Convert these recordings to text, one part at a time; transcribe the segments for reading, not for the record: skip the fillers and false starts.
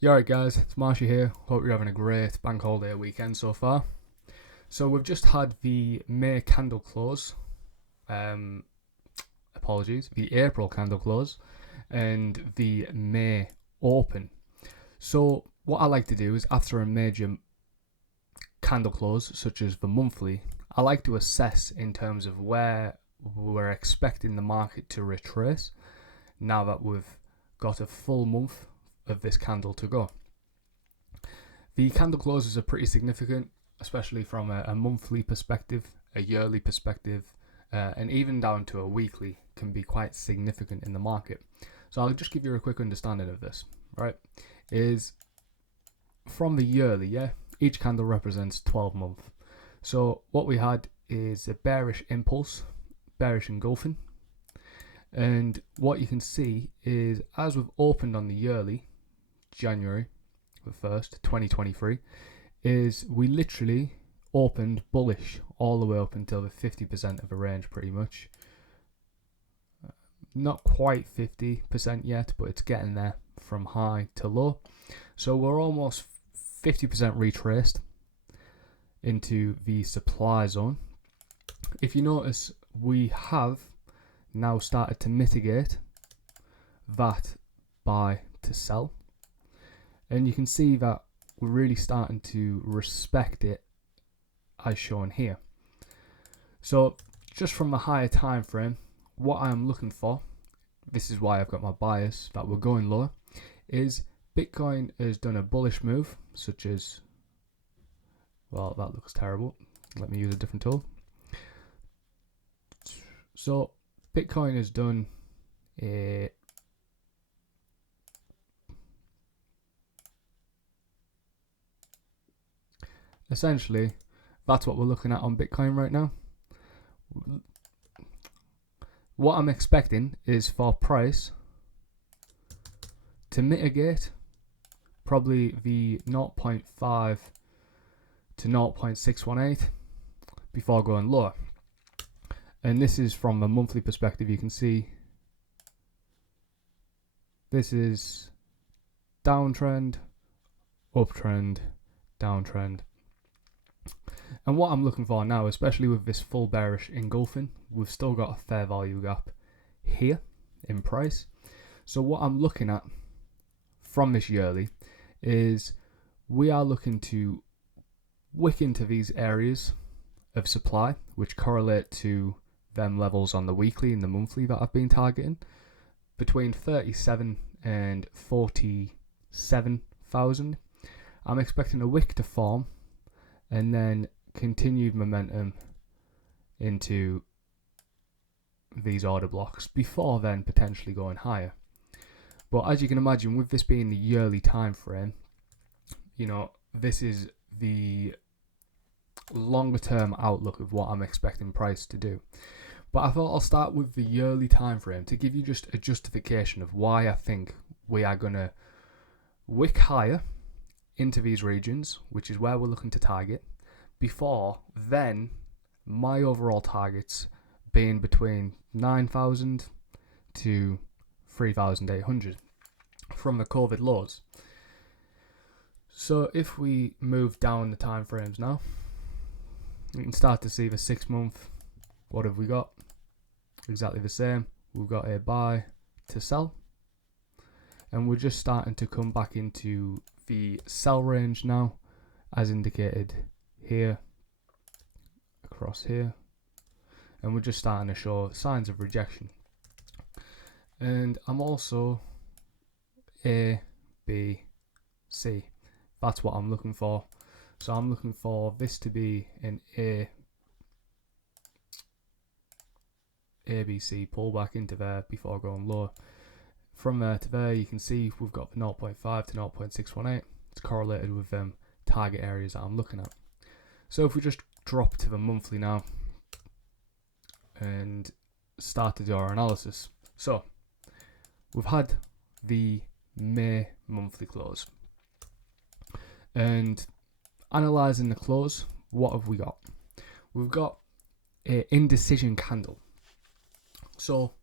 You alright guys, it's Marsha here. Hope you're having a great bank holiday weekend so far. So we've just had the May candle close, the April candle close, and the May open. So what I like to do is after a major candle close, such as the monthly, I like to assess in terms of where we're expecting the market to retrace now that we've got a full month of this candle to go. The candle closes are pretty significant, especially from a monthly perspective, a yearly perspective, and even down to a weekly can be quite significant in the market. So I'll just give you a quick understanding of this, right? Is from the yearly, each candle represents 12 months. So what we had is a bearish impulse, bearish engulfing, and what you can see is as we've opened on the yearly, January the 1st, 2023, is we literally opened bullish all the way up until the 50% of a range pretty much. Not quite 50% yet, but it's getting there from high to low. So we're almost 50% retraced into the supply zone. If you notice, we have now started to mitigate that buy to sell, and you can see that we're really starting to respect it as shown here. So just from the higher time frame, what I'm looking for, this is why I've got my bias that we're going lower, is Bitcoin has done a bullish move, such as, well, that looks terrible. Let me use a different tool. So Bitcoin has done a essentially, that's what we're looking at on Bitcoin right now. What I'm expecting is for price to mitigate probably the 0.5 to 0.618 before going lower. And this is from a monthly perspective. You can see this is downtrend, uptrend, downtrend. And what I'm looking for now, especially with this full bearish engulfing, we've still got a fair value gap here in price. So what I'm looking at from this yearly is we are looking to wick into these areas of supply, which correlate to them levels on the weekly and the monthly that I've been targeting, between 37 and 47,000. I'm expecting a wick to form and then continued momentum into these order blocks before then potentially going higher. But as you can imagine, with this being the yearly time frame, this is the longer term outlook of what I'm expecting price to do. But I thought I'll start with the yearly time frame to give you just a justification of why I think we are going to wick higher into these regions, which is where we're looking to target, before then my overall targets being between 9,000 to 3,800 from the COVID lows. So if we move down the time frames now, you can start to see the 6 month. What have we got? Exactly the same. We've got a buy to sell, and we're just starting to come back into the sell range now, as indicated here, across here, and we're just starting to show signs of rejection. And I'm also A, B, C. That's what I'm looking for. So I'm looking for this to be an ABC pullback into there before going lower. From there to there, you can see we've got 0.5 to 0.618. It's correlated with them target areas that I'm looking at. So if we just drop to the monthly now and start to do our analysis. So we've had the May monthly close, and analysing the close, what have we got? We've got an indecision candle. So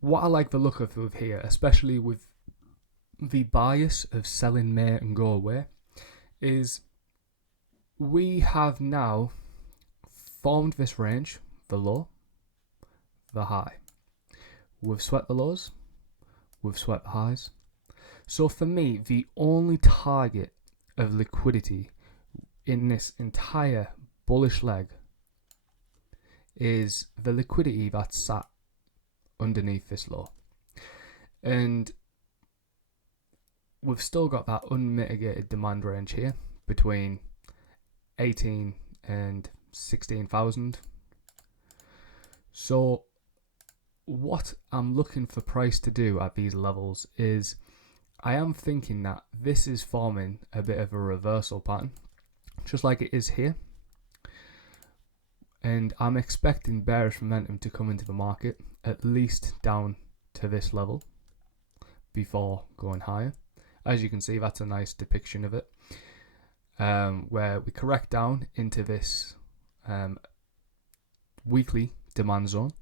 what I like the look of here, especially with the bias of selling May and go away is we have now formed this range, the low, the high. We've swept the lows, we've swept the highs. So for me, the only target of liquidity in this entire bullish leg is the liquidity that's sat underneath this low. And we've still got that unmitigated demand range here between 18 and 16,000. So what I'm looking for price to do at these levels is I am thinking that this is forming a bit of a reversal pattern, just like it is here. And I'm expecting bearish momentum to come into the market, at least down to this level, before going higher. As you can see, that's a nice depiction of it, where we correct down into this weekly demand zone,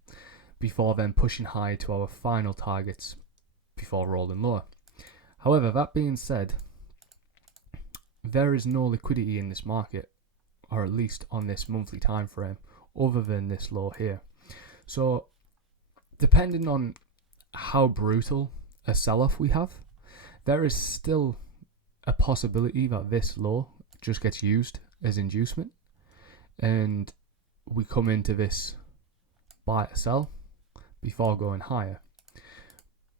before then pushing high to our final targets before rolling lower. However, that being said, there is no liquidity in this market, or at least on this monthly time frame, other than this low here. So depending on how brutal a sell-off we have, there is still a possibility that this low just gets used as inducement and we come into this buy or sell before going higher.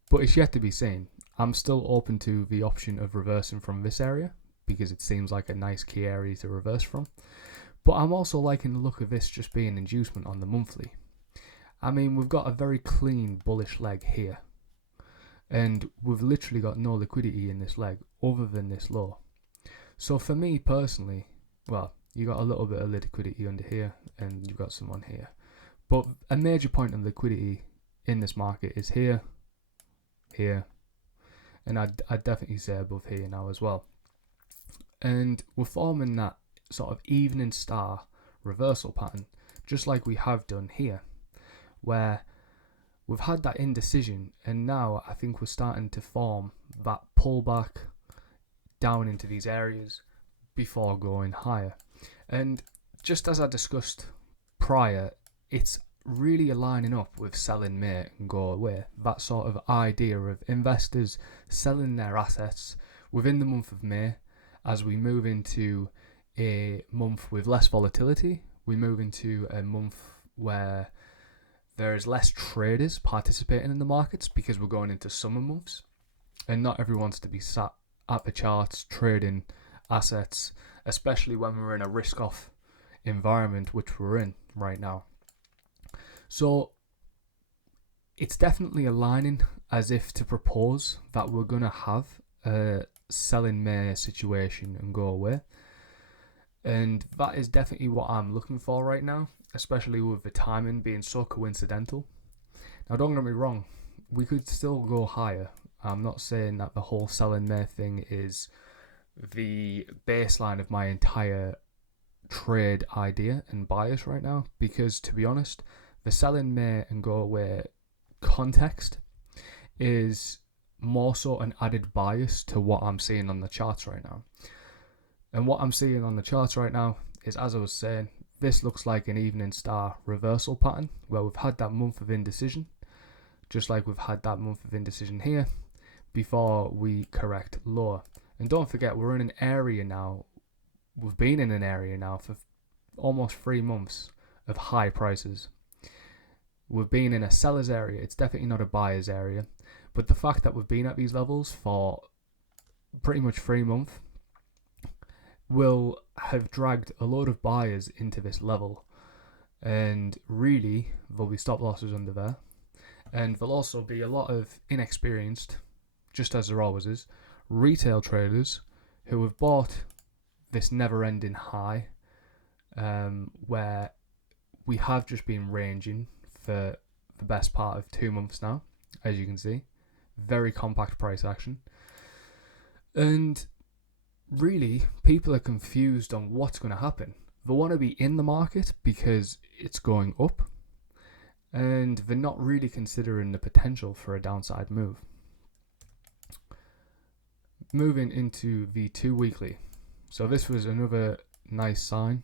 But it's yet to be seen. I'm still open to the option of reversing from this area because it seems like a nice key area to reverse from. But I'm also liking the look of this just being inducement on the monthly. I mean, we've got a very clean bullish leg here. And we've literally got no liquidity in this leg other than this low. So for me personally, well, you got a little bit of liquidity under here and you've got some on here. But a major point of liquidity in this market is here, here, and I'd definitely say above here now as well. And we're forming that sort of evening star reversal pattern, just like we have done here, where we've had that indecision and now I think we're starting to form that pullback down into these areas before going higher. And just as I discussed prior, it's really aligning up with selling May and go away. That sort of idea of investors selling their assets within the month of May as we move into a month with less volatility. We move into a month where there's less traders participating in the markets because we're going into summer months and not everyone wants to be sat at the charts trading assets, especially when we're in a risk-off environment, which we're in right now. So it's definitely aligning as if to propose that we're going to have a selling May situation and go away. And that is definitely what I'm looking for right now, especially with the timing being so coincidental. Now, don't get me wrong, we could still go higher. I'm not saying that the whole selling May thing is the baseline of my entire trade idea and bias right now, because to be honest, the selling May and go away context is more so an added bias to what I'm seeing on the charts right now. And what I'm seeing on the charts right now is, as I was saying, this looks like an evening star reversal pattern where we've had that month of indecision, just like we've had that month of indecision here, before we correct lower. And don't forget, we're in an area now, we've been in an area now for almost 3 months of high prices. We've been in a seller's area, it's definitely not a buyer's area, but the fact that we've been at these levels for pretty much 3 months will have dragged a load of buyers into this level, and really there'll be stop losses under there, and there'll also be a lot of inexperienced, just as there always is, retail traders who have bought this never-ending high, where we have just been ranging for the best part of 2 months now, as you can see. Very compact price action. And really, people are confused on what's going to happen. They want to be in the market because it's going up, and they're not really considering the potential for a downside move. moving into the 2 weekly. So this was another nice sign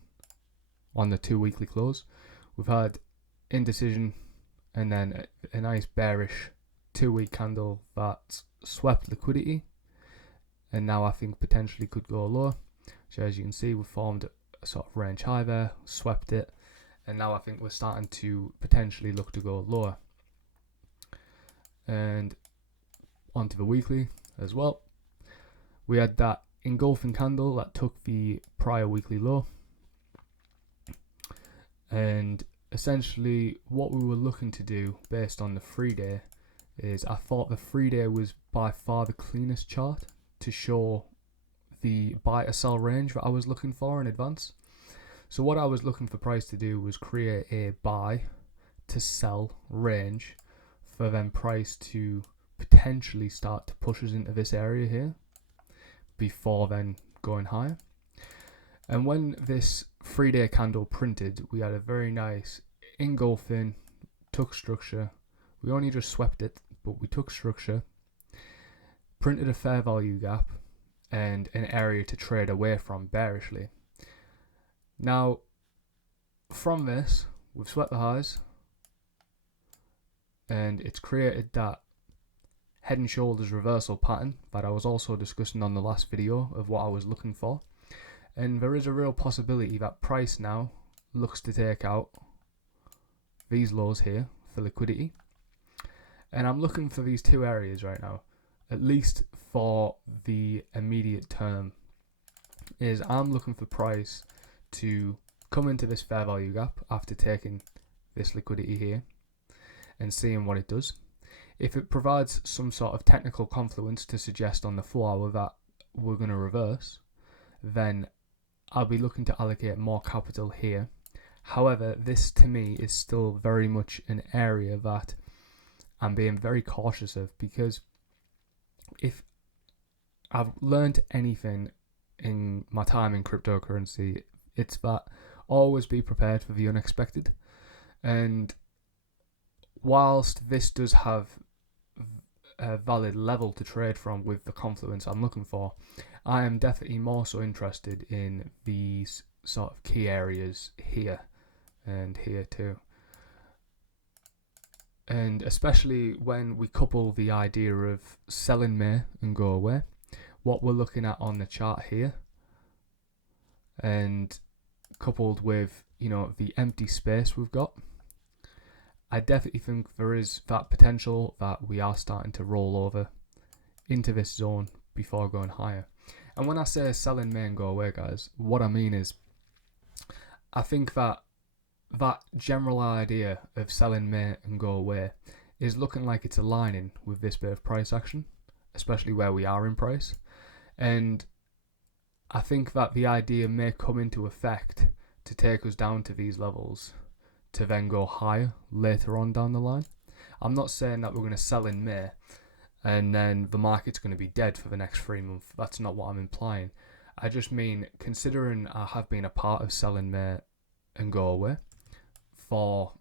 on the 2 weekly close. We've had indecision and then a nice bearish 2 week candle that swept liquidity, and now I think potentially could go lower. So as you can see, we formed a sort of range high there, swept it, and now I think we're starting to potentially look to go lower. And onto the weekly as well. We had that engulfing candle that took the prior weekly low, and essentially what we were looking to do based on the 3-day is I thought the 3-day was by far the cleanest chart to show the buy to sell range that I was looking for in advance. So what I was looking for price to do was create a buy to sell range for then price to potentially start to push us into this area here before then going higher. And when this 3-day candle printed, we had a very nice engulfing, took structure. We only just swept it, but we took structure, printed a fair value gap and an area to trade away from bearishly. Now, from this, we've swept the highs and it's created that head and shoulders reversal pattern that I was also discussing on the last video of what I was looking for. And there is a real possibility that price now looks to take out these lows here for liquidity. And I'm looking for these two areas right now, at least for the immediate term, is I'm looking for price to come into this fair value gap after taking this liquidity here and seeing what it does. If it provides some sort of technical confluence to suggest on the 4 hour that we're going to reverse, then I'll be looking to allocate more capital here. However, this to me is still very much an area that I'm being very cautious of, because if I've learned anything in my time in cryptocurrency, it's that always be prepared for the unexpected. And whilst this does have a valid level to trade from with the confluence I'm looking for, I am definitely more so interested in these sort of key areas here and here too. And especially when we couple the idea of sell in May and go away, what we're looking at on the chart here, and coupled with, you know, the empty space we've got, I definitely think there is that potential that we are starting to roll over into this zone before going higher. And when I say sell in May and go away, guys, what I mean is I think that general idea of sell in May and go away is looking like it's aligning with this bit of price action, especially where we are in price. And I think that the idea may come into effect to take us down to these levels to then go higher later on down the line. I'm not saying that we're going to sell in May and then the market's going to be dead for the next 3 months. That's not what I'm implying. I just mean, considering I have been a part of sell in May and go away for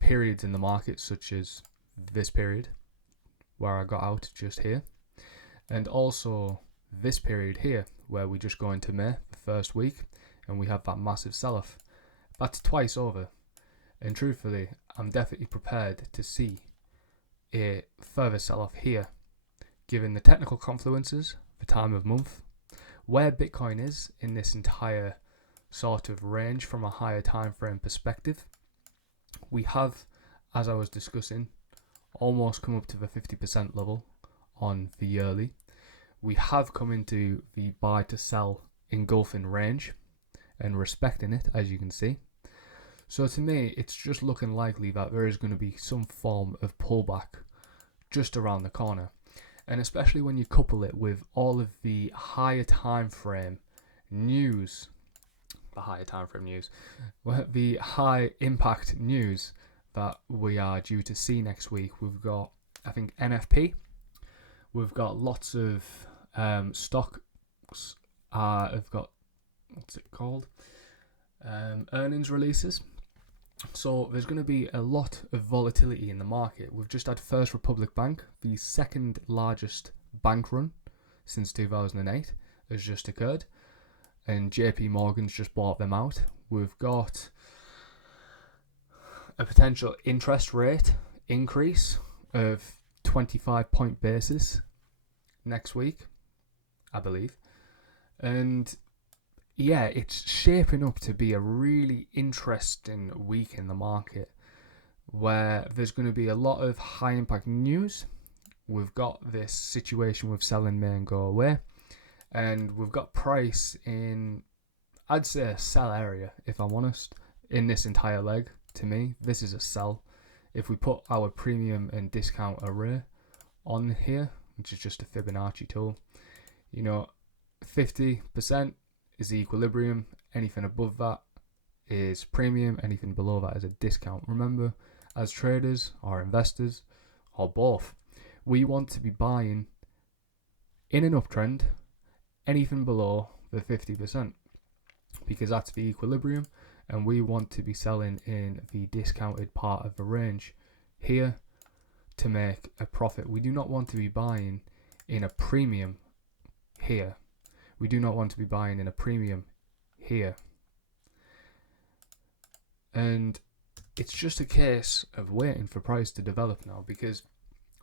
periods in the market, such as this period where I got out just here, and also this period here where we just go into May, the first week, and we have that massive sell-off. That's twice over. And truthfully, I'm definitely prepared to see a further sell-off here, given the technical confluences, the time of month, where Bitcoin is in this entire sort of range from a higher time frame perspective. We have, as I was discussing, almost come up to the 50% level on the yearly. We have come into the buy to sell engulfing range and respecting it, as you can see. So to me, it's just looking likely that there is going to be some form of pullback just around the corner. And especially when you couple it with all of the higher time frame news, the high impact news that we are due to see next week. We've got, I think, NFP. We've got lots of stocks. I've got, what's it called? Earnings releases. So there's going to be a lot of volatility in the market. We've just had First Republic Bank, the second largest bank run since 2008 has just occurred, and JP Morgan's just bought them out. We've got a potential interest rate increase of 25 point basis next week, I believe. And yeah, it's shaping up to be a really interesting week in the market where there's going to be a lot of high impact news. We've got this situation with sell in May and go away, and we've got price in, I'd say, a sell area, if I'm honest, in this entire leg. To me, this is a sell. If we put our premium and discount array on here, which is just a Fibonacci tool, 50% is the equilibrium. Anything above that is premium. Anything below that is a discount. Remember, as traders or investors or both, we want to be buying in an uptrend anything below the 50%, because that's the equilibrium, and we want to be selling in the discounted part of the range here to make a profit. We do not want to be buying in a premium here. We do not want to be buying in a premium here. And it's just a case of waiting for price to develop now, because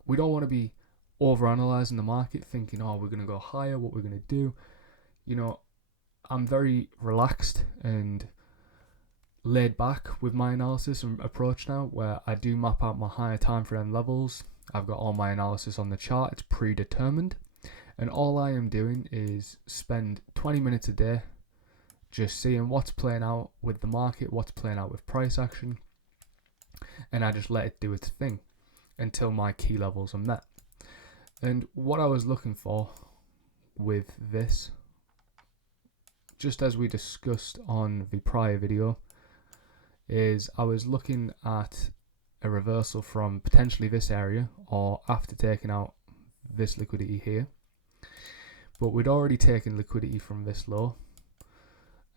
we don't want to be over-analysing the market, thinking, oh, we're going to go higher, what we're going to do. I'm very relaxed and laid back with my analysis and approach now, where I do map out my higher time frame levels. I've got all my analysis on the chart. It's predetermined. And all I am doing is spend 20 minutes a day just seeing what's playing out with the market, what's playing out with price action. And I just let it do its thing until my key levels are met. And what I was looking for with this, just as we discussed on the prior video, is I was looking at a reversal from potentially this area, or after taking out this liquidity here. But we'd already taken liquidity from this low,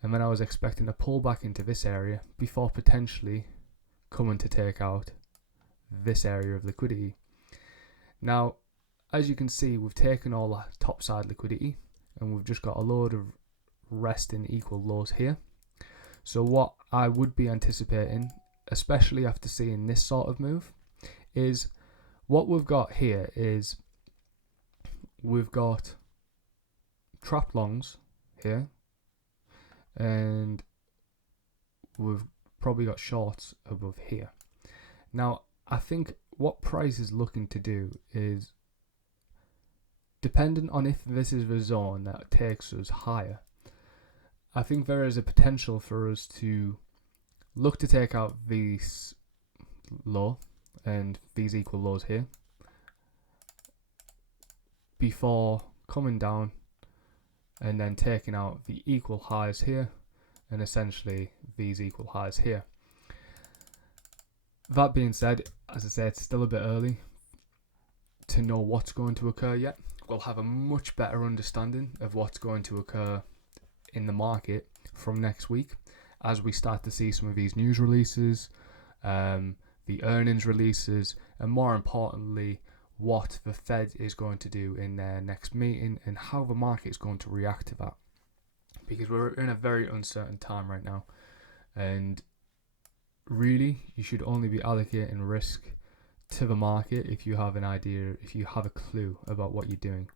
and then I was expecting a pull back into this area before potentially coming to take out this area of liquidity. Now, as you can see, we've taken all that top side liquidity, and we've just got a load of resting equal lows here. So what I would be anticipating, especially after seeing this sort of move, is what we've got here is we've got trap longs here, and we've probably got shorts above here. Now, I think what price is looking to do is, dependent on if this is the zone that takes us higher, I think there is a potential for us to look to take out these low and these equal lows here before coming down and then taking out the equal highs here and essentially these equal highs here. That being said, as I said, it's still a bit early to know what's going to occur yet. We'll have a much better understanding of what's going to occur in the market from next week as we start to see some of these news releases, the earnings releases, and more importantly, what the Fed is going to do in their next meeting and how the market is going to react to that. Because we're in a very uncertain time right now, and really you should only be allocating risk to the market if you have an idea, if you have a clue about what you're doing,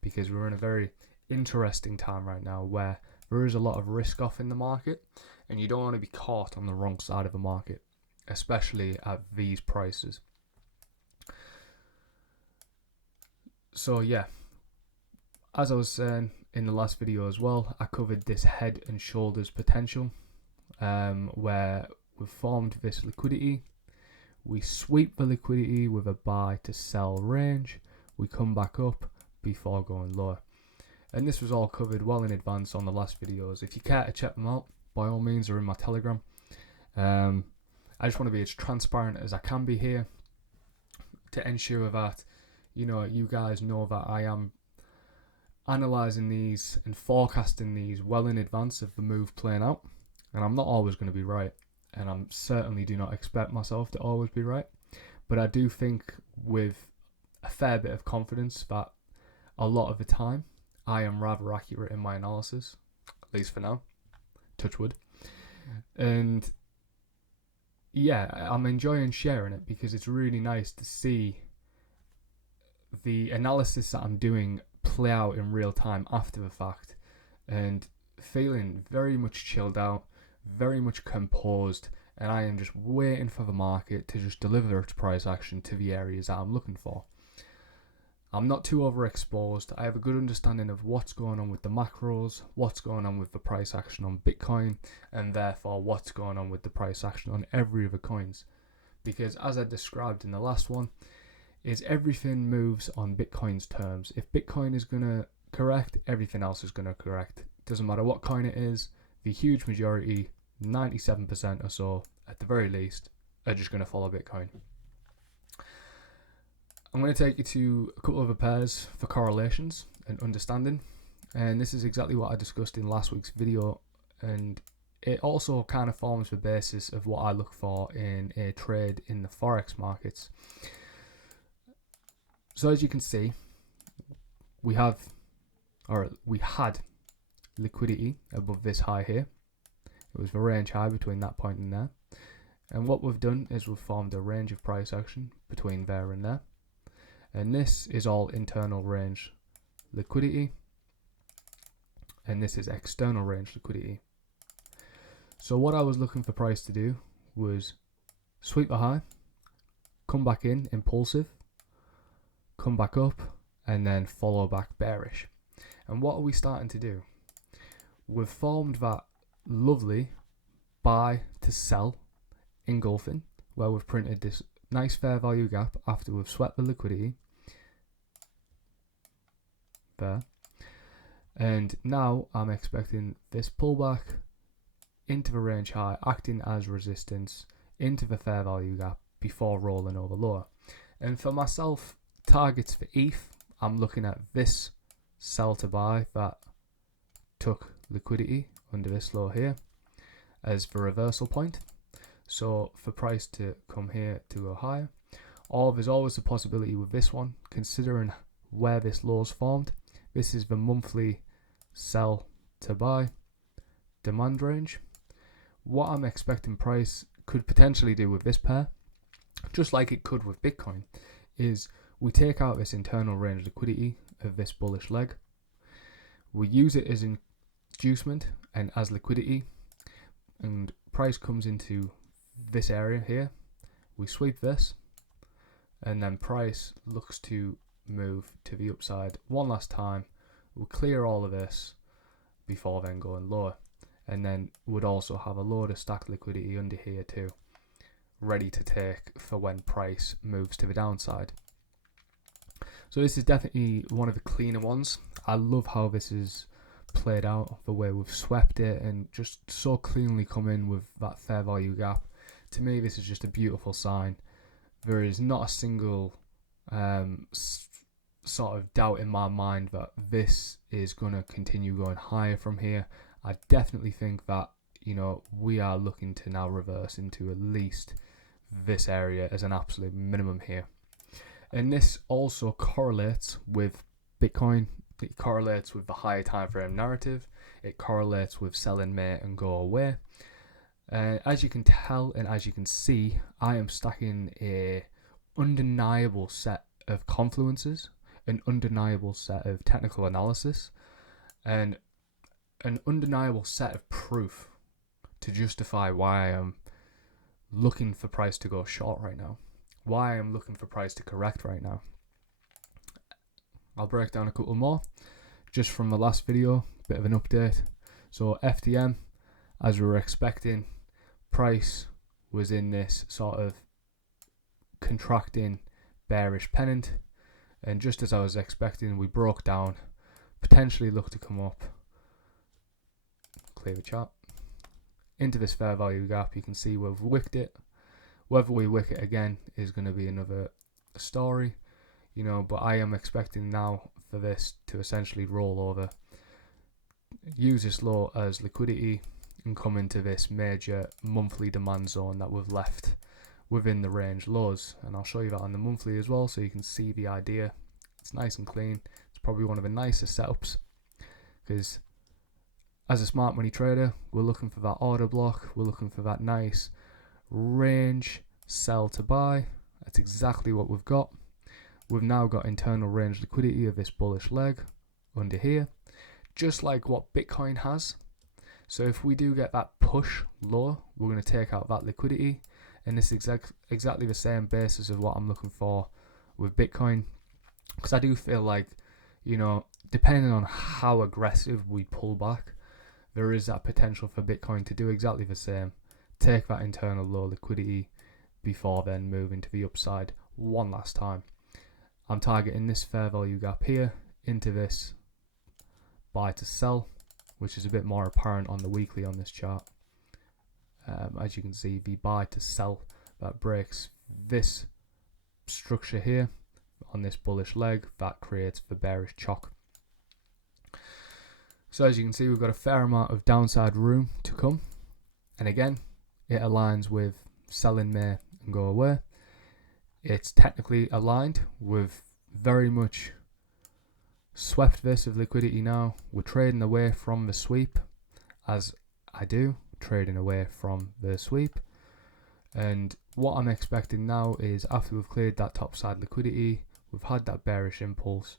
because we're in a very interesting time right now where there is a lot of risk off in the market, and you don't want to be caught on the wrong side of the market, especially at these prices. So yeah, as I was saying in the last video as well, I covered this head and shoulders potential, where we've formed this liquidity. We sweep the liquidity with a buy to sell range. We come back up before going lower. And this was all covered well in advance on the last videos. If you care to check them out, by all means, they're in my Telegram. I just want to be as transparent as I can be here to ensure that, you guys know that I am analysing these and forecasting these well in advance of the move playing out. And I'm not always going to be right. And I certainly do not expect myself to always be right. But I do think with a fair bit of confidence that a lot of the time I am rather accurate in my analysis, at least for now. Touch wood. And yeah, I'm enjoying sharing it because it's really nice to see the analysis that I'm doing play out in real time after the fact, and feeling very much chilled out, very much composed, and I am just waiting for the market to just deliver its price action to the areas that I'm looking for. I'm not too overexposed. I have a good understanding of what's going on with the macros, what's going on with the price action on Bitcoin, and therefore what's going on with the price action on every other coins. Because as I described in the last one, is everything moves on Bitcoin's terms. If Bitcoin is going to correct, everything else is going to correct. Doesn't matter what coin it is, the huge majority, 97% or so, at the very least, are just going to follow Bitcoin. I'm going to take you to a couple of other pairs for correlations and understanding. And this is exactly what I discussed in last week's video. And it also kind of forms the basis of what I look for in a trade in the Forex markets. So as you can see, we had liquidity above this high here. It was the range high between that point and there. And what we've done is we've formed a range of price action between there and there. And this is all internal range liquidity. And this is external range liquidity. So what I was looking for price to do was sweep the high, come back in impulsive, come back up, and then follow back bearish. And what are we starting to do? We've formed that lovely buy to sell engulfing, where we've printed this nice fair value gap after we've swept the liquidity there. And now I'm expecting this pullback into the range high, acting as resistance into the fair value gap before rolling over lower. And for myself, targets for ETH, I'm looking at this sell to buy that took liquidity under this low here as the reversal point. So for price to come here to go higher, or there's always a possibility with this one, considering where this low's formed. This is the monthly sell to buy demand range. What I'm expecting price could potentially do with this pair, just like it could with Bitcoin, is we take out this internal range liquidity of this bullish leg, we use it as inducement and as liquidity, and price comes into this area here, we sweep this, and then price looks to move to the upside one last time. We'll clear all of this before then going lower, and then would also have a load of stacked liquidity under here too, ready to take for when price moves to the downside. So this is definitely one of the cleaner ones. I love how this is played out, the way we've swept it and just so cleanly come in with that fair value gap. To me, this is just a beautiful sign. There is not a single sort of doubt in my mind that this is going to continue going higher from here. I definitely think that, you know, we are looking to now reverse into at least this area as an absolute minimum here. And this also correlates with Bitcoin. It correlates with the higher time frame narrative. It correlates with sell in May and go away. As you can tell and as you can see, I am stacking a undeniable set of confluences, an undeniable set of technical analysis, and an undeniable set of proof to justify why I am looking for price to go short right now, why I am looking for price to correct right now. I'll break down a couple more just from the last video, bit of an update. So FTM, as we were expecting, price was in this sort of contracting bearish pennant, and just as I was expecting, we broke down, potentially looked to come up, clear the chart, into this fair value gap. You can see we've wicked it. Whether we wick it again is going to be another story, you know, but I am expecting now for this to essentially roll over, use this low as liquidity, and come into this major monthly demand zone that we've left within the range lows. And I'll show you that on the monthly as well, so you can see the idea. It's nice and clean. It's probably one of the nicest setups. because as a smart money trader, we're looking for that order block, we're looking for that nice range sell to buy. That's exactly what we've got. We've now got internal range liquidity of this bullish leg under here, just like what Bitcoin has. So if we do get that push lower, we're going to take out that liquidity, and this is exactly the same basis of what I'm looking for with Bitcoin, because I do feel like, you know, depending on how aggressive we pull back, there is that potential for Bitcoin to do exactly the same, take that internal low liquidity before then moving to the upside one last time. I'm targeting this fair value gap here into this buy to sell, which is a bit more apparent on the weekly on this chart. As you can see, the buy to sell that breaks this structure here on this bullish leg, that creates the bearish chock. So as you can see, we've got a fair amount of downside room to come, and again, it aligns with sell in May and go away. It's technically aligned. We've very much swept this of liquidity now. We're trading away from the sweep, as I do, trading away from the sweep. And what I'm expecting now is, after we've cleared that top side liquidity, we've had that bearish impulse,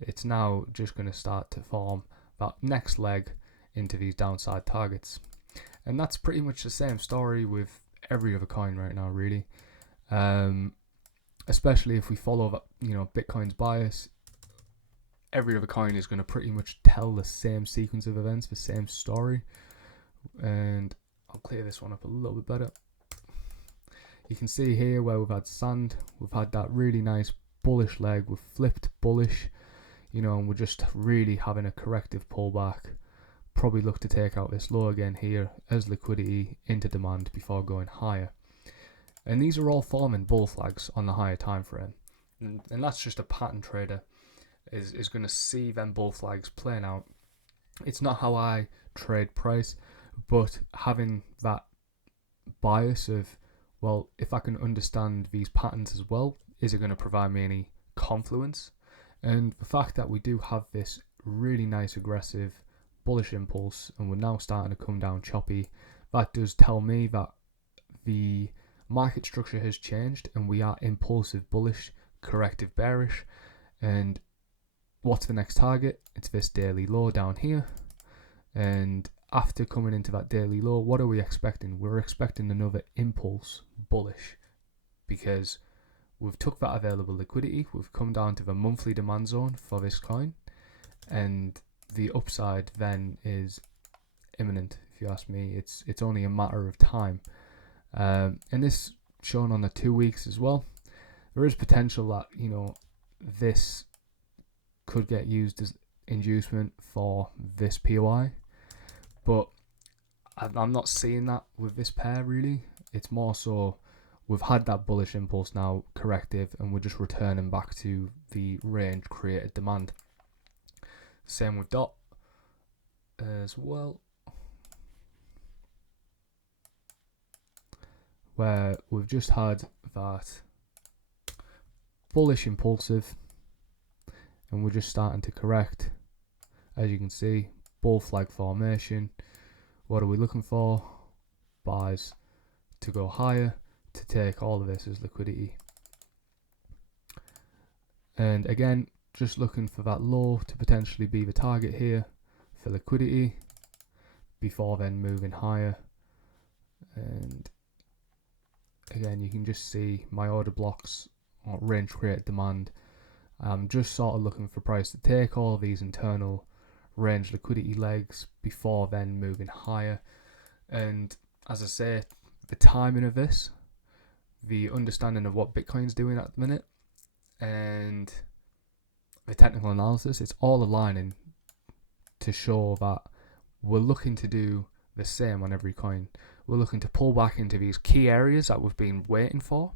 it's now just going to start to form that next leg into these downside targets. And that's pretty much the same story with every other coin right now, really. Especially if we follow that, you know, Bitcoin's bias, every other coin is going to pretty much tell the same sequence of events, the same story. And I'll clear this one up a little bit better. You can see here where we've had sand, we've had that really nice bullish leg, we've flipped bullish, you know, and we're just really having a corrective pullback. Probably look to take out this low again here as liquidity into demand before going higher. And these are all forming bull flags on the higher time frame, and that's just a pattern trader is going to see them bull flags playing out. It's not how I trade price, but having that bias of, well, if I can understand these patterns as well, is it going to provide me any confluence? And the fact that we do have this really nice aggressive bullish impulse and we're now starting to come down choppy, that does tell me that the market structure has changed and we are impulsive bullish, corrective bearish. And what's the next target? It's this daily low down here. And after coming into that daily low, what are we expecting? We're expecting another impulse bullish, because we've took that available liquidity, we've come down to the monthly demand zone for this coin, and the upside then is imminent. If you ask me, it's only a matter of time. And this shown on the 2 weeks as well. There is potential that, you know, this could get used as inducement for this POI, but I'm not seeing that with this pair really. It's more so we've had that bullish impulse now, corrective, and we're just returning back to the range created demand. Same with DOT as well, where we've just had that bullish impulsive and we're just starting to correct. As you can see, bull flag formation. What are we looking for? Buys to go higher, to take all of this as liquidity. And again, just looking for that low to potentially be the target here for liquidity before then moving higher. And again, you can just see my order blocks or range create demand. I'm just sort of looking for price to take all of these internal range liquidity legs before then moving higher. And as I say, the timing of this, the understanding of what Bitcoin's doing at the minute, and the technical analysis, it's all aligning to show that we're looking to do the same on every coin. We're looking to pull back into these key areas that we've been waiting for.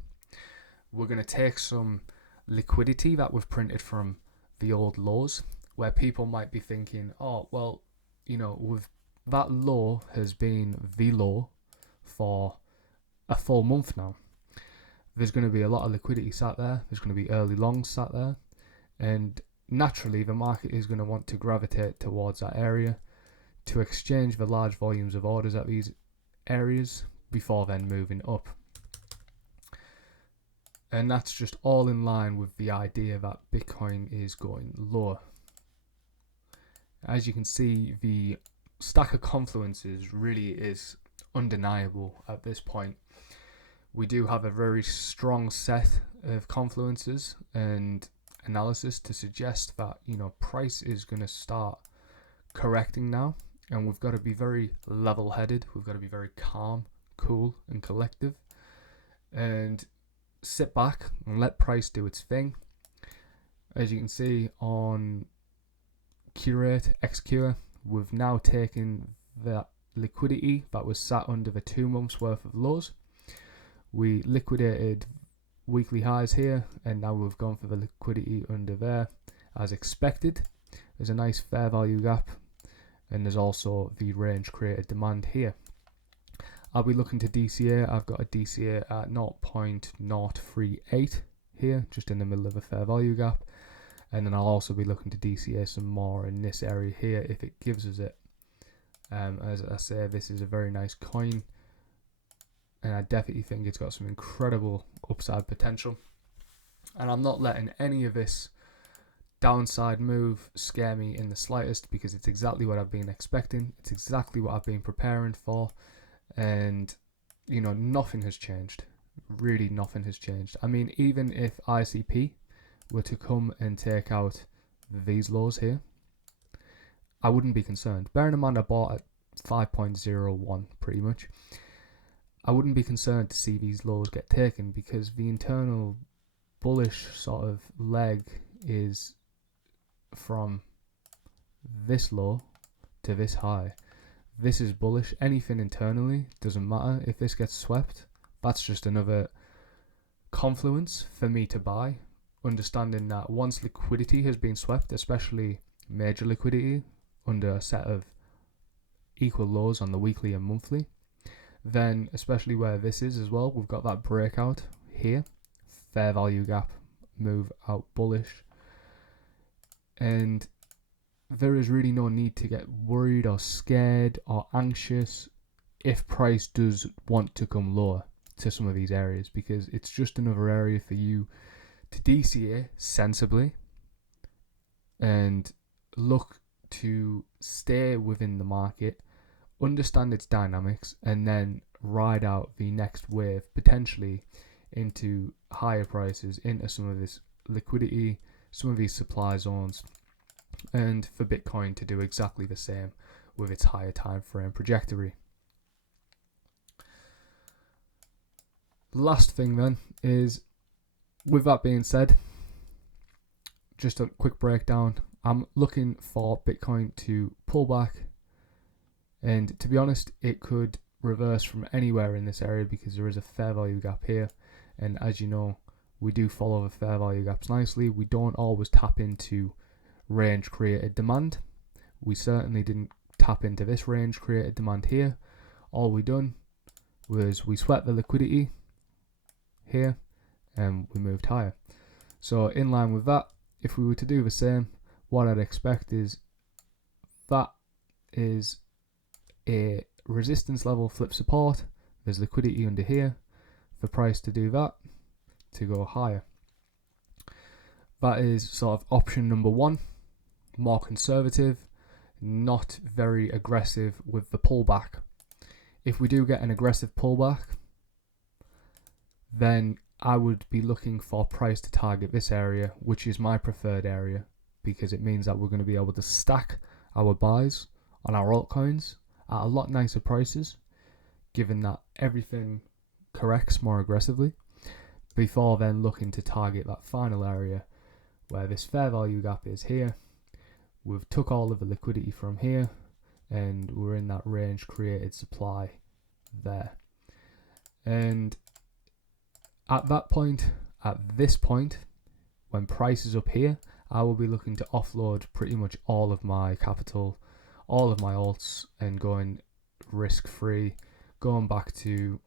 We're going to take some liquidity that we've printed from the old lows, where people might be thinking, oh, well, you know, with that low has been the low for a full month now. There's going to be a lot of liquidity sat there. There's going to be early longs sat there. And naturally the market is going to want to gravitate towards that area to exchange the large volumes of orders at these areas before then moving up. And that's just all in line with the idea that Bitcoin is going lower. As you can see, the stack of confluences really is undeniable at this point. We do have a very strong set of confluences and analysis to suggest that, you know, price is going to start correcting now, and we've got to be very level-headed. We've got to be very calm, cool, and collective, and sit back and let price do its thing. As you can see on Curate XQ, we've now taken that liquidity that was sat under the 2 months worth of lows. We liquidated weekly highs here, and now we've gone for the liquidity under there as expected. There's a nice fair value gap, and there's also the range created demand here. I'll be looking to DCA. I've got a DCA at 0.038 here, just in the middle of a fair value gap, and then I'll also be looking to DCA some more in this area here if it gives us it. As I say, this is a very nice coin, and I definitely think it's got some incredible upside potential, and I'm not letting any of this downside move scare me in the slightest, because it's exactly what I've been expecting. It's exactly what I've been preparing for, and you know, nothing has changed. Really nothing has changed. I mean, even if ICP were to come and take out these lows here, I wouldn't be concerned. Bearing in mind I bought at 5.01 pretty much, I wouldn't be concerned to see these lows get taken, because the internal bullish sort of leg is from this low to this high. This is bullish. Anything internally doesn't matter. If this gets swept, that's just another confluence for me to buy, understanding that once liquidity has been swept, especially major liquidity under a set of equal lows on the weekly and monthly, then especially where this is as well, we've got that breakout here, fair value gap, move out bullish, and there is really no need to get worried or scared or anxious if price does want to come lower to some of these areas, because it's just another area for you to DCA sensibly and look to stay within the market, understand its dynamics, and then ride out the next wave, potentially into higher prices, into some of this liquidity, some of these supply zones, and for Bitcoin to do exactly the same with its higher time frame trajectory. Last thing then is, with that being said, just a quick breakdown. I'm looking for Bitcoin to pull back, and to be honest, it could reverse from anywhere in this area because there is a fair value gap here, and as you know, we do follow the fair value gaps nicely. We don't always tap into range created demand. We certainly didn't tap into this range created demand here. All we done was we swept the liquidity here and we moved higher. So in line with that, if we were to do the same, what I'd expect is that is a resistance level flip support. There's liquidity under here for price to do that, to go higher. That is sort of option number one, more conservative, not very aggressive with the pullback. If we do get an aggressive pullback, then I would be looking for price to target this area, which is my preferred area, because it means that we're going to be able to stack our buys on our altcoins at a lot nicer prices, given that everything corrects more aggressively, before then looking to target that final area where this fair value gap is here. We've took all of the liquidity from here and we're in that range created supply there. And at that point, at this point, when price is up here, I will be looking to offload pretty much all of my capital, all of my alts, and going risk free, going back to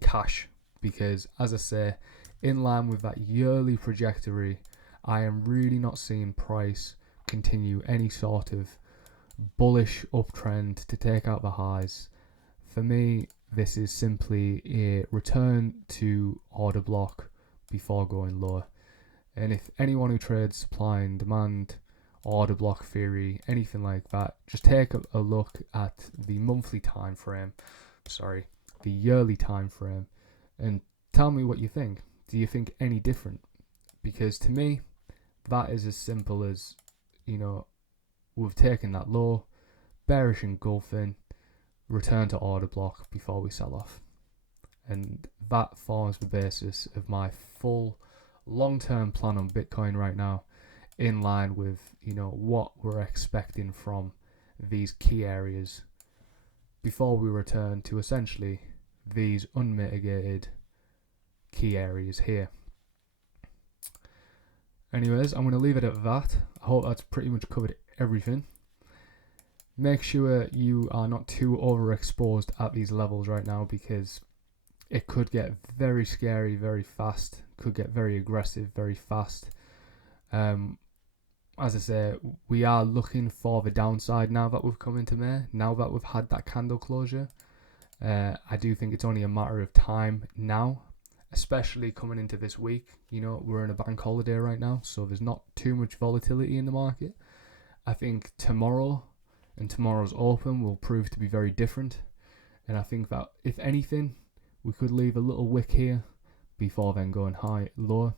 cash, because as I say, in line with that yearly trajectory, I am really not seeing price continue any sort of bullish uptrend to take out the highs. For me, this is simply a return to order block before going lower. And if anyone who trades supply and demand, order block theory, anything like that, just take a look at the monthly time frame, the yearly time frame, and tell me what you think. Do you think any different? Because to me, that is as simple as, we've taken that low, bearish engulfing, return to order block before we sell off. And that forms the basis of my full long-term plan on Bitcoin right now, in line with, what we're expecting from these key areas before we return to essentially these unmitigated key areas here. Anyways, I'm going to leave it at that. I hope that's pretty much covered everything. Make sure you are not too overexposed at these levels right now, because it could get very scary very fast, could get very aggressive very fast. As I say, we are looking for the downside now that we've come into May, now that we've had that candle closure. I do think it's only a matter of time now, especially coming into this week. We're in a bank holiday right now, so there's not too much volatility in the market. I think tomorrow and tomorrow's open will prove to be very different, and I think that if anything, we could leave a little wick here before then going lower.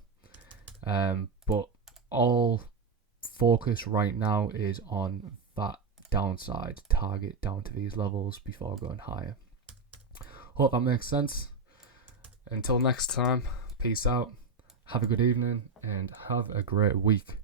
But all focus right now is on that downside target down to these levels before going higher. Hope that makes sense. Until next time, peace out, have a good evening, and have a great week.